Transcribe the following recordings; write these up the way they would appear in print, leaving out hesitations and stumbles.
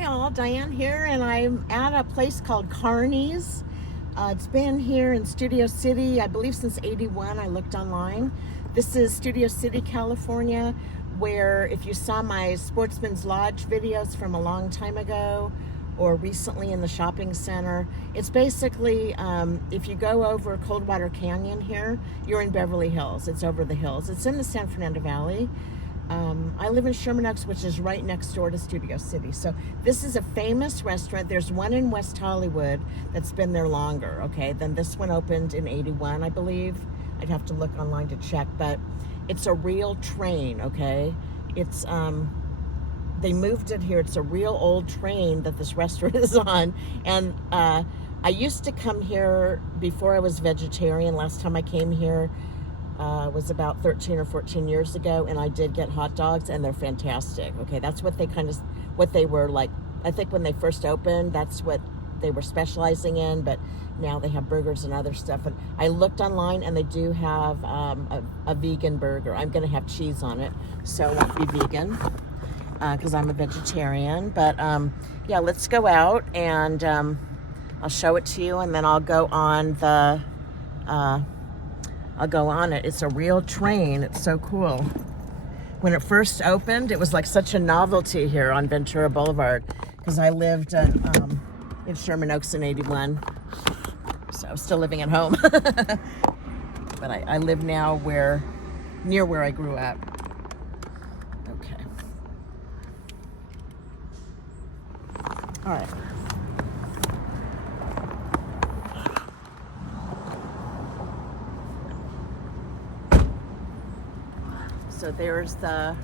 Hi all, Diane here, and I'm at a place called Carneys. It's been here in Studio City, I believe since '81. I looked online. This is Studio City, California, where if you saw my Sportsman's Lodge videos from a long time ago or recently in the shopping center, it's basically, if you go over Coldwater Canyon here, you're in Beverly Hills. It's over the hills. It's in the San Fernando Valley. I live in Sherman Oaks, which is right next door to Studio City. So this is a famous restaurant. There's one in West Hollywood that's been there longer, okay? Then this one opened in '81, I believe. I'd have to look online to check, but it's a real train, okay? It's, they moved it here. It's a real old train that this restaurant is on. And I used to come here before I was vegetarian. Last time I came here was about 13 or 14 years ago, and I did get hot dogs, and they're fantastic. Okay, that's what they were like. I think when they first opened, that's what they were specializing in, but now they have burgers and other stuff. And I looked online, and they do have a vegan burger. I'm going to have cheese on it, so I won't be vegan because I'm a vegetarian. But yeah, let's go out, and I'll show it to you, and then I'll go on the I'll go on it. It's a real train. It's so cool. When it first opened, it was like such a novelty here on Ventura Boulevard because I lived in Sherman Oaks in '81. So I was still living at home. But I live now near where I grew up. Okay. All right. So there's the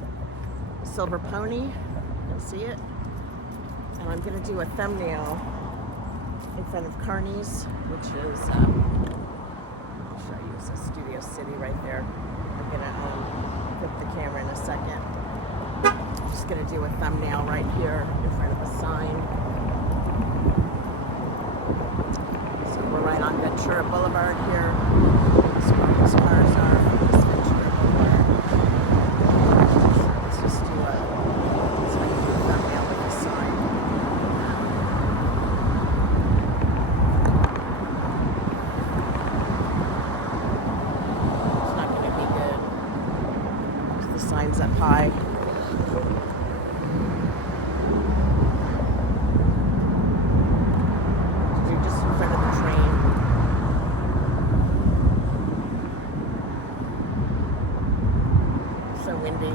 Silver Pony, you'll see it. And I'm gonna do a thumbnail in front of Carneys, which is, I'll show you, it's a Studio City right there. I'm gonna flip the camera in a second. I'm just gonna do a thumbnail right here in front of a sign. So we're right on Ventura Boulevard here. That's where these cars are. This Ventura Boulevard. Signs up high. You're just in front of the train. So windy.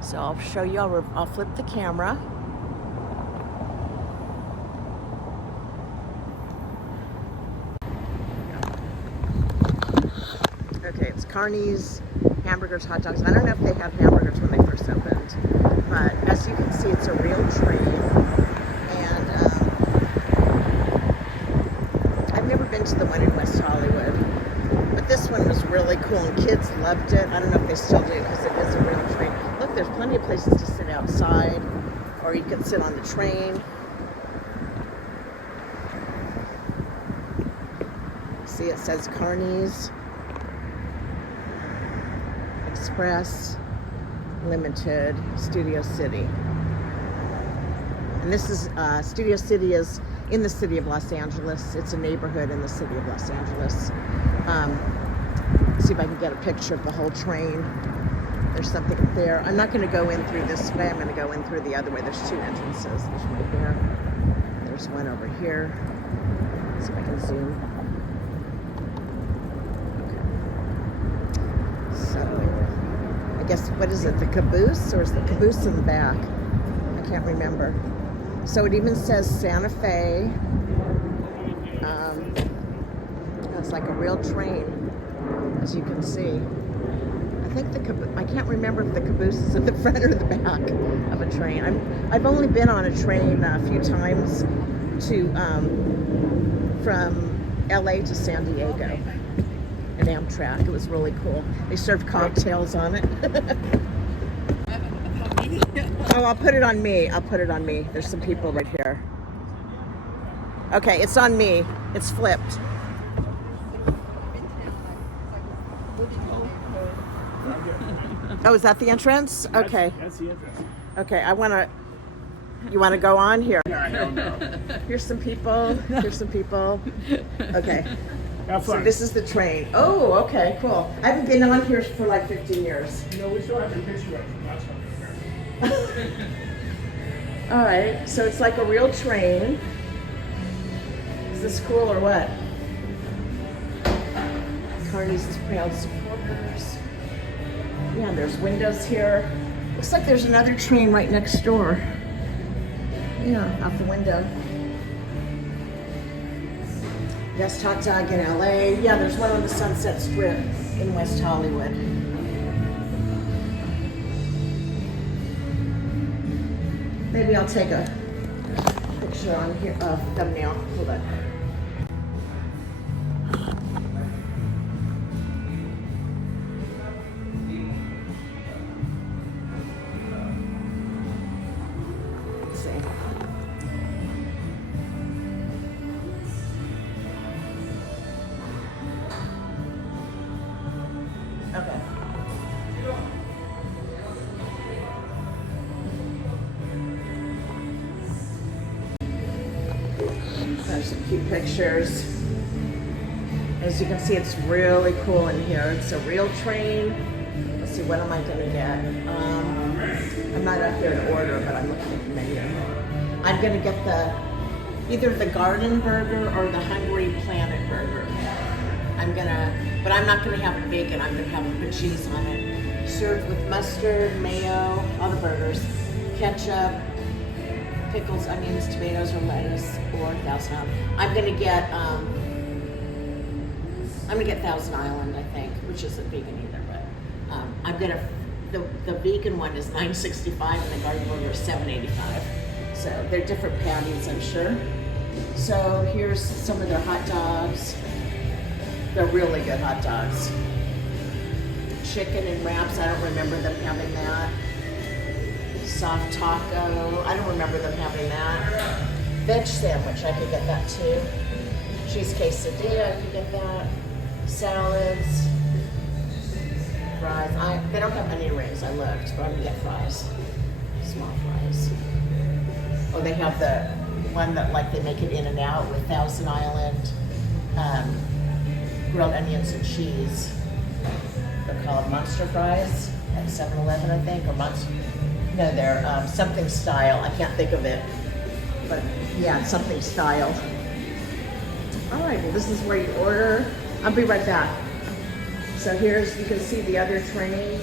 So I'll show you, I'll flip the camera. Okay, it's Carneys, hamburgers, hot dogs. I don't know if they had hamburgers when they first opened, but as you can see, it's a real train. And I've never been to the one in West Hollywood, but this one was really cool and kids loved it. I don't know if they still do because it is a real train. Look, there's plenty of places to sit outside, or you can sit on the train. See, it says Carneys Express Limited, Studio City. And this is, Studio City is in the city of Los Angeles. It's a neighborhood in the city of Los Angeles. See if I can get a picture of the whole train. There's something up there. I'm not going to go in through this way. I'm going to go in through the other way. There's two entrances. There's one there. There's one over here. See if I can zoom. Okay. So, I guess, what is it? The caboose? Or is the caboose in the back? I can't remember. So it even says Santa Fe. It's like a real train, as you can see. I can't remember if the caboose is in the front or the back of a train. I've only been on a train a few times from LA to San Diego, an Amtrak. It was really cool. They served cocktails on it. Oh, I'll put it on me. I'll put it on me. There's some people right here. Okay, it's on me. It's flipped. Oh, is that the entrance? Okay. That's the entrance. Okay, you want to go on here? I don't know. Here's some people. Here's some people. Okay. Have So fun. this is the train. Oh, okay, cool. I haven't been on here for like 15 years. You know, we still have your picture right from last time. All right, so it's like a real train. Is this cool or what? Carneys is proud supporters. Yeah, there's windows here. Looks like there's another train right next door. Yeah, out the window. Best hot dog in LA. Yeah, there's one on the Sunset Strip in West Hollywood. Maybe I'll take a picture on here, thumbnail. Hold on. Let's see. Okay. There's some cute pictures. As you can see, it's really cool in here. It's a real train. Let's see, what am I gonna get? I'm not up here to order, but I'm looking at the menu. I'm gonna get either the Garden Burger or the Hungry Planet Burger. But I'm not gonna have it vegan. I'm gonna have it with cheese on it. Served with mustard, mayo, all the burgers, ketchup, pickles, onions, tomatoes, or lettuce, or Thousand Island. I'm gonna get Thousand Island, I think, which isn't vegan either. But the vegan one is $9.65 and the Garden Burger is $7.85. So they're different patties, I'm sure. So here's some of their hot dogs. They're really good hot dogs. Chicken and wraps, I don't remember them having that. Soft taco, I don't remember them having that. Veg sandwich, I could get that too. Cheese quesadilla, I could get that. Salads, fries. They don't have onion rings, I looked, but I'm gonna get fries. Small fries. Oh, they have the one that like they make it in and out with Thousand Island, grilled onions and cheese. They're called monster fries at 7-Eleven, I think, or monster. No, they're something style. I can't think of it, but yeah, it's something style. All right, well, this is where you order. I'll be right back. So here's, you can see the other train.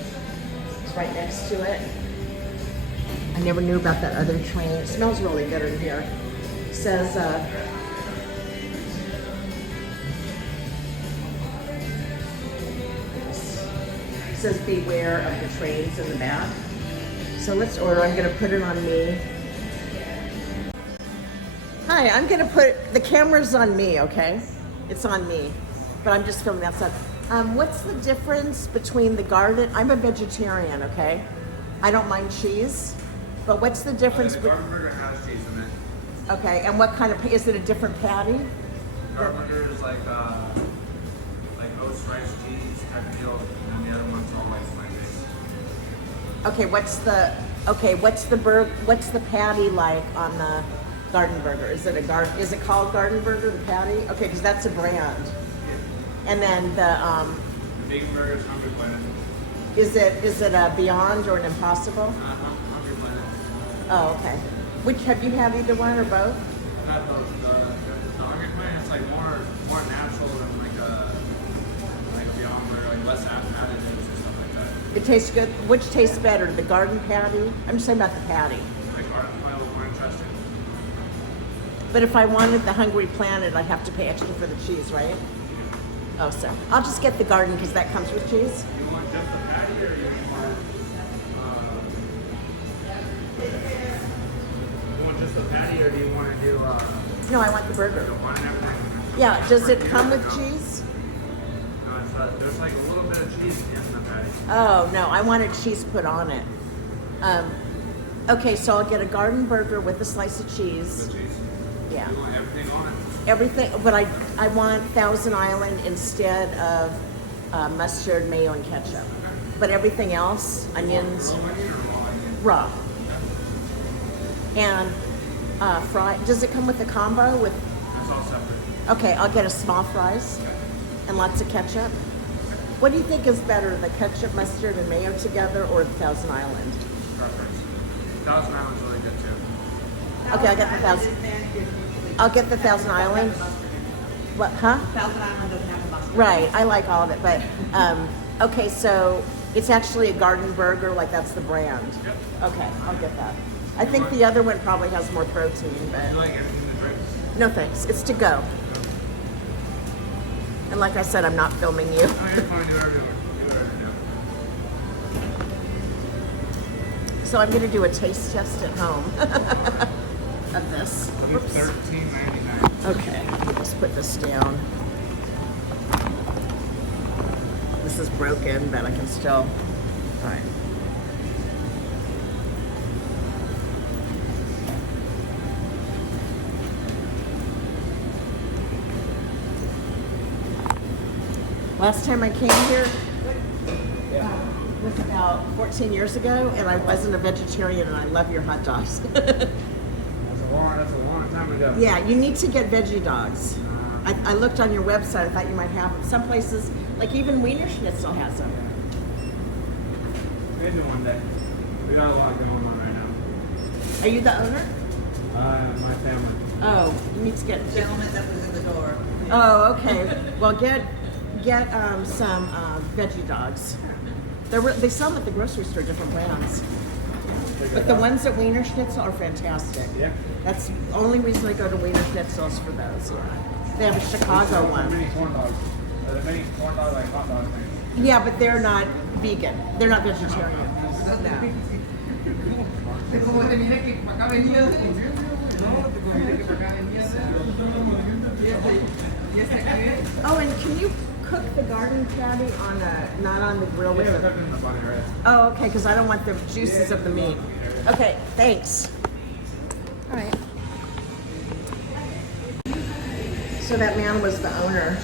It's right next to it. I never knew about that other train. It smells really good in here. It says, beware of the trains in the back. So let's order. I'm gonna put it on me. Hi, I'm gonna put, the camera's on me, okay? It's on me, but I'm just filming outside. What's the difference between the garden? I'm a vegetarian, okay? I don't mind cheese, but what's the difference? The Garden Burger has cheese in it. Okay, and what kind of, is it a different patty? Garden Burger is like oats, rice, cheese type of deal, and the other one's all like plant-based. Okay, what's the patty like on the Garden Burger? Is it called Garden Burger, the patty? Okay, because that's a brand. And then The Vegan Burger is Hungry Planet. is it a Beyond or an Impossible? Hungry Planet. Oh, okay. Which, have you had either one or both? Not both. The Hungry Planet is like more natural than like Beyond Burger, like less additives and stuff like that. It tastes good. Which tastes better, the garden patty? I'm just saying about the patty. Like Garden Planet was more interesting. But if I wanted the Hungry Planet, I'd have to pay extra for the cheese, right? Oh, so I'll just get the garden because that comes with cheese. You want just the patty, or you want just the patty, or do you want to do No, I want the burger. the one and everything? Yeah, does it come with cheese? No, there's like a little bit of cheese in the patty. Oh, no, I wanted cheese put on it. Okay, so I'll get a garden burger with a slice of cheese. The cheese. Yeah. You want everything on it? Everything, but I want Thousand Island instead of mustard, mayo, and ketchup. But everything else, onions, Raw onion or raw onion? raw. And fry. Does it come with a combo with? That's all separate. Okay, I'll get a small fries and lots of ketchup. What do you think is better, the ketchup, mustard, and mayo together, or the Thousand Island? Preference. Thousand Island's really good too. Okay, I'll get the Thousand. I'll get the Thousand Island. What? Huh? Thousand Island doesn't have the mustard. Right. I like all of it, but okay. So it's actually a garden burger, like that's the brand. Yep. Okay, I'll get that. I think the other one probably has more protein, You but like everything that drinks? no thanks. It's to go. And like I said, I'm not filming you. Oh, you're fine. Do whatever you want. Do whatever you do. So I'm going to do a taste test at home of this. Whoops. $13.99. Okay, let me just put this down. This is broken, but I can still. All right. Last time I came here was about 14 years ago, and I wasn't a vegetarian, and I love your hot dogs. That's a long time ago. Yeah, you need to get veggie dogs. I looked on your website. I thought you might have them. Some places, like even Wiener Schnitzel has them. Maybe one day. We got a lot going on right now. Are you the owner? My family. Oh, you need to get. Gentleman that was in the door. Oh, okay. Well, get some veggie dogs. They sell them at the grocery store, different brands. But the ones at Wiener Schnitzel are fantastic. Yeah. That's the only reason I go to Wiener Schnitzel's for those. They have a Chicago one. Mini corn dogs. The mini corn dogs like hot dogs. Yeah, but they're not vegan. They're not vegetarian. No. Oh, and can you cook the garden patty on not on the grill with Yeah, the... cooking the bunny right. Oh, okay, because I don't want the juices of the meat. Okay, thanks. All right. So that man was the owner.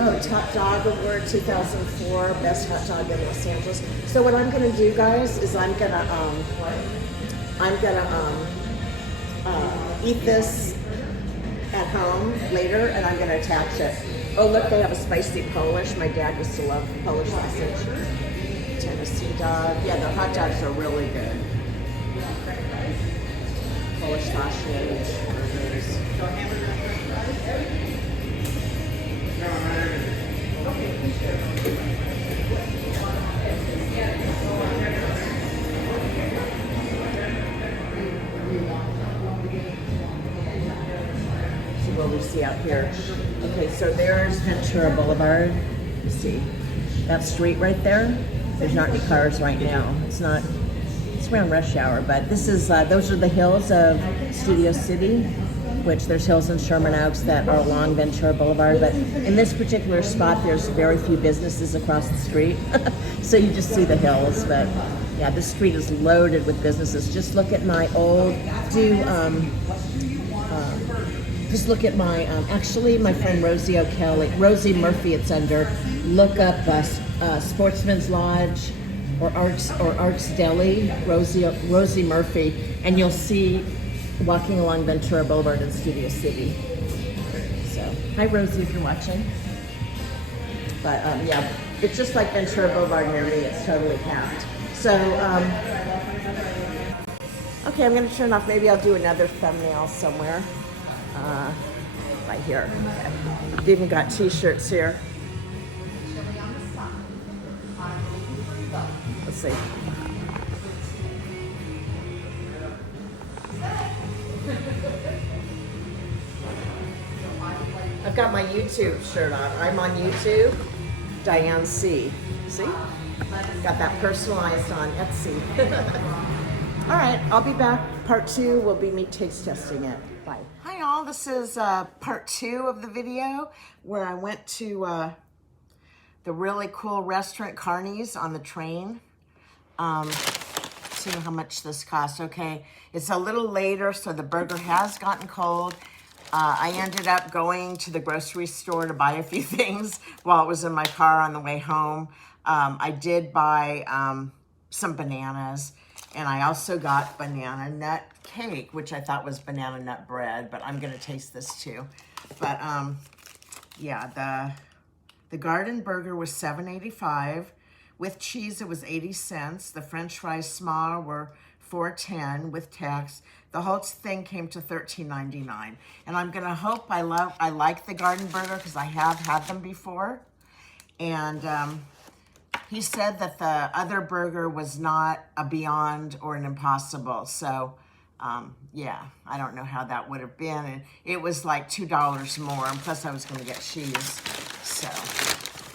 Oh, Top Dog Award 2004, Best Hot Dog in Los Angeles. So what I'm gonna do, guys, is I'm gonna eat this at home later, and I'm gonna attach it. Oh, look, they have a spicy Polish. My dad used to love Polish sausage. Tennessee dog. Yeah, the hot dogs are really good. Polish sausage. So what we see out here. Okay, so there's Ventura Boulevard. You see that street right there? There's not any cars right now. It's around rush hour, but this is, those are the hills of Studio City, which there's hills in Sherman Oaks that are along Ventura Boulevard, but in this particular spot, there's very few businesses across the street. So you just see the hills, but yeah, this street is loaded with businesses. Just look at my just look at my, actually my friend Rosie Murphy, it's under, look up Sportsman's Lodge or Arts Deli, Rosie Murphy, and you'll see walking along Ventura Boulevard in Studio City. So, hi Rosie if you're watching. But yeah, it's just like Ventura Boulevard near me, it's totally packed. So, okay, I'm gonna turn off, maybe I'll do another thumbnail somewhere. Right here. Okay. They've even got t-shirts here. Let's see. I've got my YouTube shirt on. I'm on YouTube. Diane C. See? Got that personalized on Etsy. All right, I'll be back. Part 2 will be me taste testing it. Bye. Hi all, this is part 2 of the video where I went to the really cool restaurant Carneys on the train to see how much this costs. Okay, it's a little later, so the burger has gotten cold. I ended up going to the grocery store to buy a few things while it was in my car on the way home. I did buy some bananas, and I also got banana nut cake, which I thought was banana nut bread, but I'm gonna taste this too. But yeah, the garden burger was $7.85. With cheese, it was 80 cents. The French fries small were $4.10 with tax. The whole thing came to $13.99. And I'm gonna hope I like the garden burger because I have had them before. And he said that the other burger was not a Beyond or an Impossible. So yeah, I don't know how that would have been. And it was like $2 more. And plus I was gonna get cheese, so.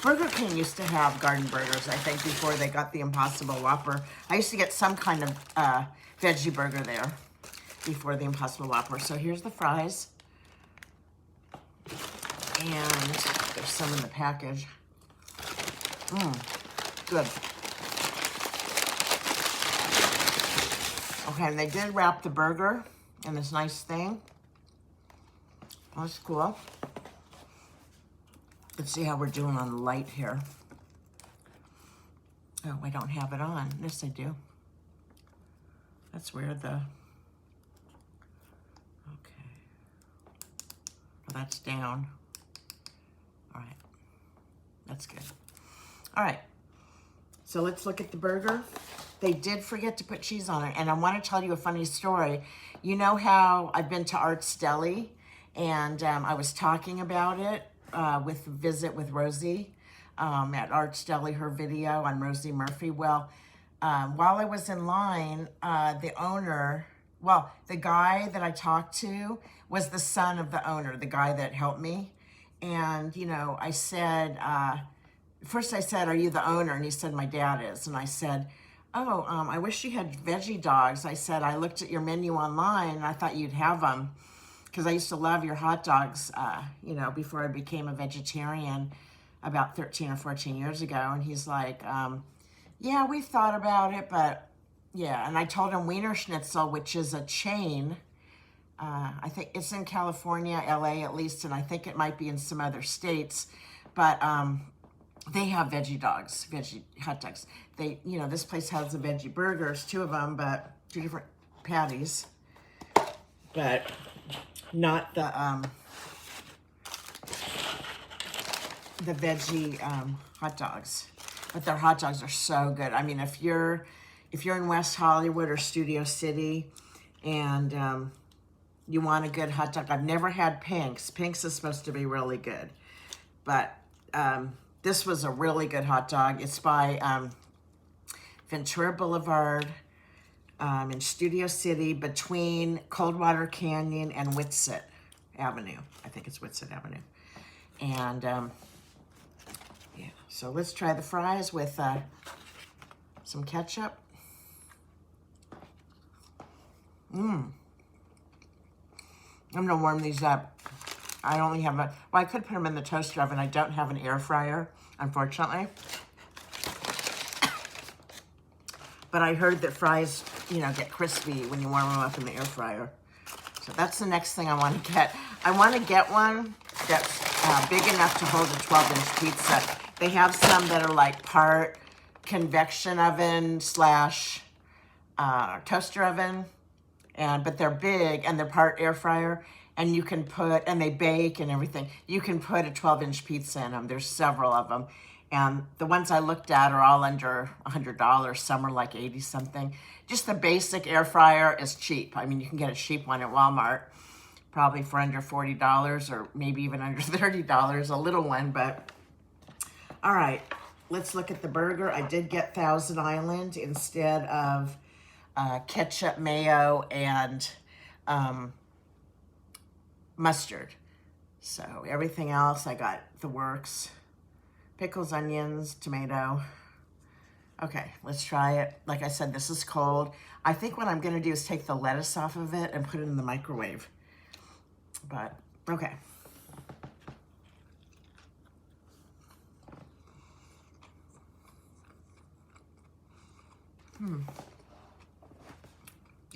Burger King used to have garden burgers, I think, before they got the Impossible Whopper. I used to get some kind of veggie burger there before the Impossible Whopper. So here's the fries. And there's some in the package. Good. Okay, and they did wrap the burger in this nice thing. That's cool. Let's see how we're doing on the light here. Oh, I don't have it on. Yes, I do. That's weird, though. Okay. Oh, that's down. All right. That's good. All right. So let's look at the burger. They did forget to put cheese on it, and I want to tell you a funny story. You know how I've been to Art's Deli, and I was talking about it with Visit with Rosie at Art's Deli, her video on Rosie Murphy. Well, while I was in line, the owner, well, the guy that I talked to was the son of the owner, the guy that helped me. And, you know, I said, first I said, are you the owner? And he said, my dad is. And I said, oh, I wish you had veggie dogs. I said, I looked at your menu online and I thought you'd have them, because I used to love your hot dogs, you know, before I became a vegetarian about 13 or 14 years ago. And he's like, yeah, we've thought about it, but yeah. And I told him Wiener Schnitzel, which is a chain. I think it's in California, LA at least, and I think it might be in some other states, but they have veggie dogs, veggie hot dogs. They, you know, this place has the veggie burgers, 2 of them, but 2 different patties, but not the veggie hot dogs. But their hot dogs are so good. I mean, if you're in West Hollywood or Studio City and you want a good hot dog, I've never had Pink's. Pink's is supposed to be really good, but this was a really good hot dog. It's by Ventura Boulevard in Studio City, between Coldwater Canyon and Whitsett Avenue. I think it's Whitsett Avenue. And yeah, so let's try the fries with some ketchup. I'm gonna warm these up. I only have well, I could put them in the toaster oven. I don't have an air fryer, unfortunately. But I heard that fries, you know, get crispy when you warm them up in the air fryer. So that's the next thing I want to get. I want to get one that's big enough to hold a 12-inch pizza. They have some that are like part convection oven slash toaster oven, but they're big and they're part air fryer. And you can put, and they bake and everything. You can put a 12-inch pizza in them. There's several of them. And the ones I looked at are all under $100. Some are like 80 something. Just the basic air fryer is cheap. I mean, you can get a cheap one at Walmart, probably for under $40 or maybe even under $30, a little one. But all right, let's look at the burger. I did get Thousand Island instead of ketchup, mayo, and mustard. So everything else, I got the works. Pickles, onions, tomato. Okay, let's try it. Like I said, this is cold. I think what I'm gonna do is take the lettuce off of it and put it in the microwave. But, okay.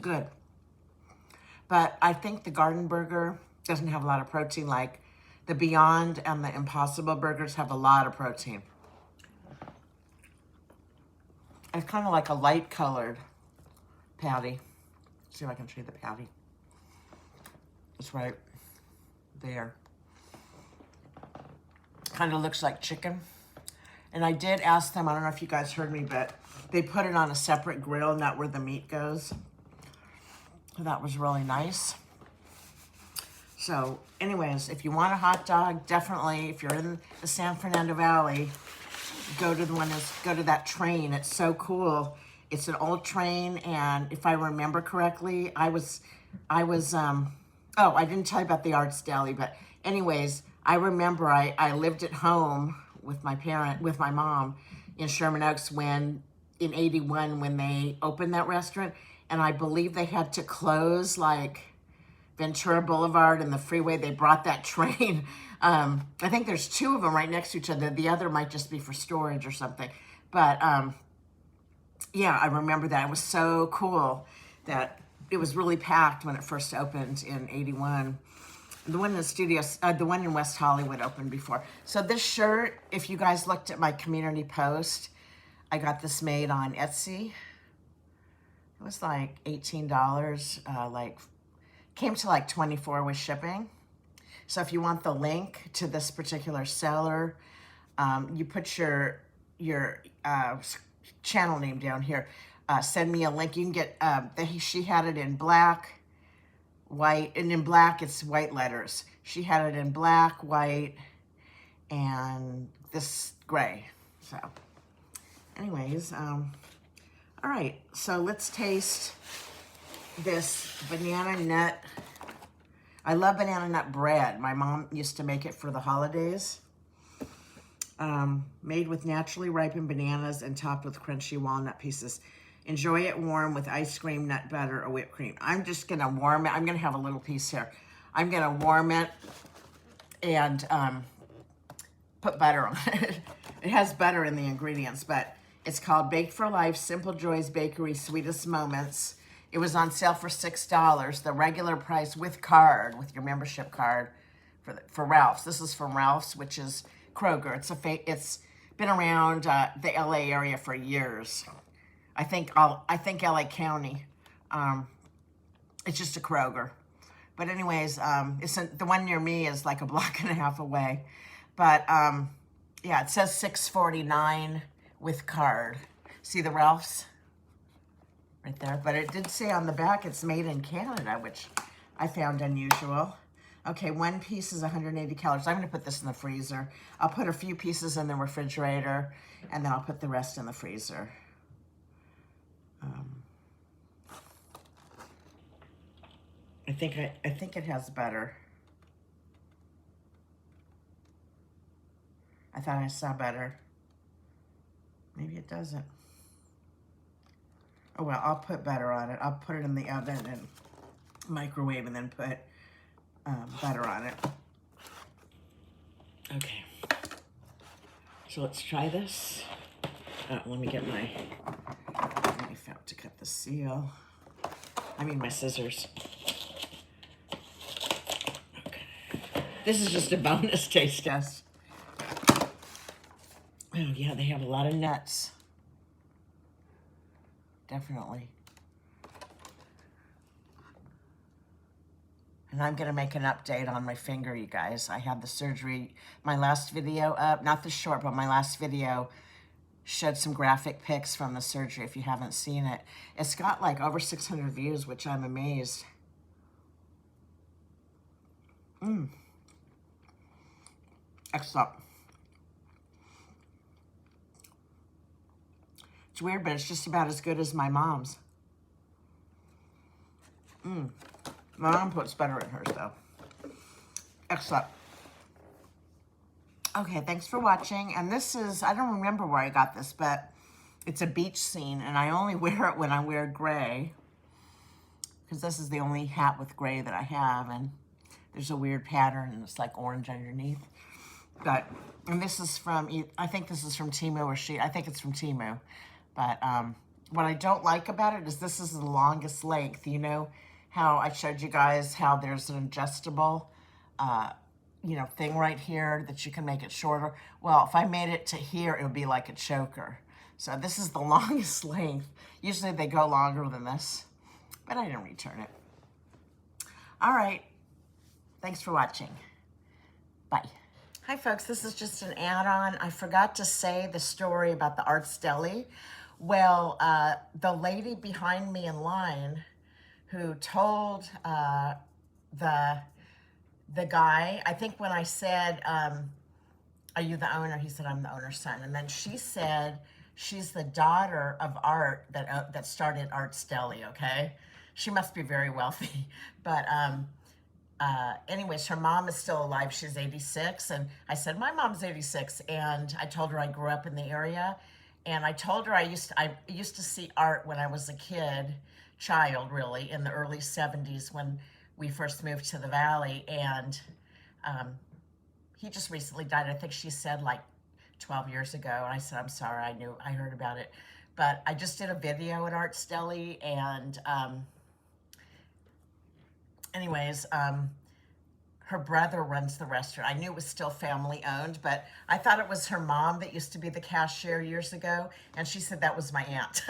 good. But I think the Garden Burger doesn't have a lot of protein. Like the Beyond and the Impossible Burgers have a lot of protein. It's kind of like a light colored patty. See if I can show you the patty. It's right there. Kind of looks like chicken. And I did ask them, I don't know if you guys heard me, but they put it on a separate grill, not where the meat goes. So that was really nice. So anyways, if you want a hot dog, definitely, if you're in the San Fernando Valley, go to that train. It's so cool. It's an old train, and if I remember correctly, oh, I didn't tell you about the Arts Deli, but anyways, I remember I lived at home with my mom in Sherman Oaks in 81 when they opened that restaurant, and I believe they had to close like Ventura Boulevard and the freeway. They brought that train. I think there's two of them right next to each other. The other might just be for storage or something. But yeah, I remember that. It was so cool that it was really packed when it first opened in 81. The one in the studios, the one in West Hollywood opened before. So this shirt, if you guys looked at my community post, I got this made on Etsy. It was like $18, came to like 24 with shipping. So if you want the link to this particular seller, you put your channel name down here. Send me a link. You can get, she had it in black, white, and in black it's white letters. She had it in black, white, and this gray. So anyways, all right, so let's taste this banana nut. I love banana nut bread. My mom used to make it for the holidays. Made with naturally ripened bananas and topped with crunchy walnut pieces. Enjoy it warm with ice cream, nut butter, or whipped cream. I'm just gonna warm it. I'm gonna have a little piece here. I'm gonna warm it and put butter on it. It has butter in the ingredients, but it's called Baked for Life, Simple Joys Bakery, Sweetest Moments. It was on sale for $6. The regular price with your membership card for Ralph's. This is from Ralph's, which is Kroger. It's been around the LA area for years. I think LA County. It's just a Kroger. But anyways, the one near me is like a block and a half away. But yeah, it says $6.49 with card. See the Ralph's right there? But it did say on the back it's made in Canada, which I found unusual. Okay, one piece is 180 calories. I'm gonna put this in the freezer. I'll put a few pieces in the refrigerator, and then I'll put the rest in the freezer. I think it has butter. I thought I saw butter. Maybe it doesn't. Oh well, I'll put butter on it. I'll put it in the oven and microwave and then put butter on it. Okay. So let's try this. Let me get my knife out to cut the seal. My scissors. Okay. This is just a bonus taste test. Oh yeah, they have a lot of nuts. Definitely. And I'm going to make an update on my finger, you guys. I had the surgery. My last video up, not the short, but my last video showed some graphic pics from the surgery if you haven't seen it. It's got like over 600 views, which I'm amazed. Excellent. It's weird, but it's just about as good as my mom's. My mom puts butter in hers, though. Excellent. Okay, thanks for watching. And this is, I don't remember where I got this, but it's a beach scene, and I only wear it when I wear gray, because this is the only hat with gray that I have, and there's a weird pattern, and it's like orange underneath. And this is from, I think this is from Temu, I think it's from Temu. But what I don't like about it is this is the longest length. You know how I showed you guys how there's an adjustable, thing right here that you can make it shorter. Well, if I made it to here, it would be like a choker. So this is the longest length. Usually they go longer than this, but I didn't return it. All right. Thanks for watching. Bye. Hi folks, this is just an add-on. I forgot to say the story about the Arts Deli. Well, the lady behind me in line who told the guy, I think when I said, are you the owner? He said, I'm the owner's son. And then she said, she's the daughter of Art that started Arts Deli, okay? She must be very wealthy. But anyways, her mom is still alive. She's 86. And I said, my mom's 86. And I told her I grew up in the area. And I told her I used to see Art when I was a child, really, in the early 70s when we first moved to the Valley. And he just recently died. I think she said like 12 years ago. And I said, I'm sorry, I heard about it. But I just did a video at Arts Deli. And anyways, her brother runs the restaurant. I knew it was still family owned, but I thought it was her mom that used to be the cashier years ago. And she said that was my aunt.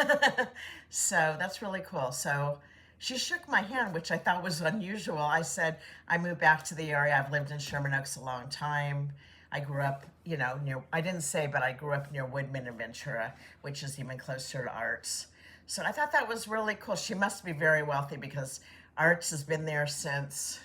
So that's really cool. So she shook my hand, which I thought was unusual. I said, I moved back to the area. I've lived in Sherman Oaks a long time. I grew up, near, I didn't say, but I grew up near Woodman and Ventura, which is even closer to Arts. So I thought that was really cool. She must be very wealthy because Arts has been there since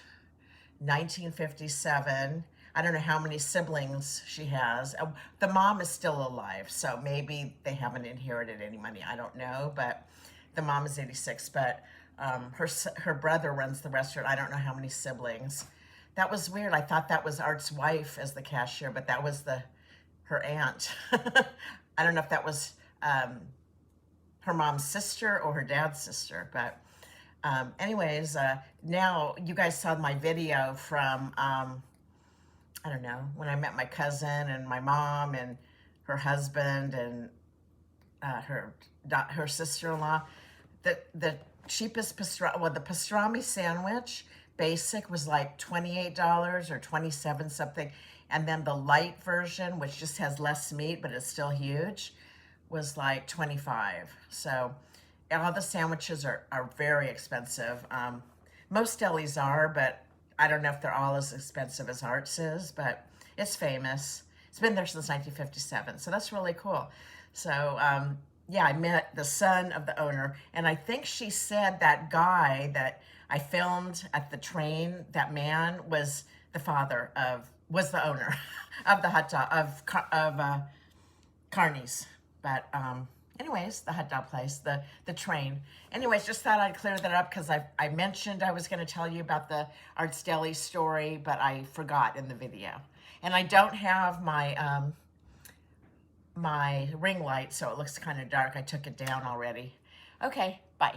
1957. I don't know how many siblings she has. The mom is still alive, so maybe they haven't inherited any money. I don't know, but the mom is 86. But her brother runs the restaurant. I don't know how many siblings. That was weird. I thought that was Art's wife as the cashier, but that was her aunt. I don't know if that was her mom's sister or her dad's sister, but anyways, now you guys saw my video from, I don't know, when I met my cousin and my mom and her husband and her sister-in-law. The cheapest pastrami, the pastrami sandwich, basic, was like $28 or $27 something. And then the light version, which just has less meat, but it's still huge, was like $25. So all the sandwiches are very expensive. Most delis are, but I don't know if they're all as expensive as Arts is, but it's famous. It's been there since 1957, so that's really cool. So, yeah, I met the son of the owner, and I think she said that guy that I filmed at the train, that man was the owner of the hot dog, of Carneys. But, anyways, the hot dog place, the train. Anyways, just thought I'd clear that up because I mentioned I was going to tell you about the Arts Deli story, but I forgot in the video. And I don't have my my ring light, so it looks kind of dark. I took it down already. Okay, bye.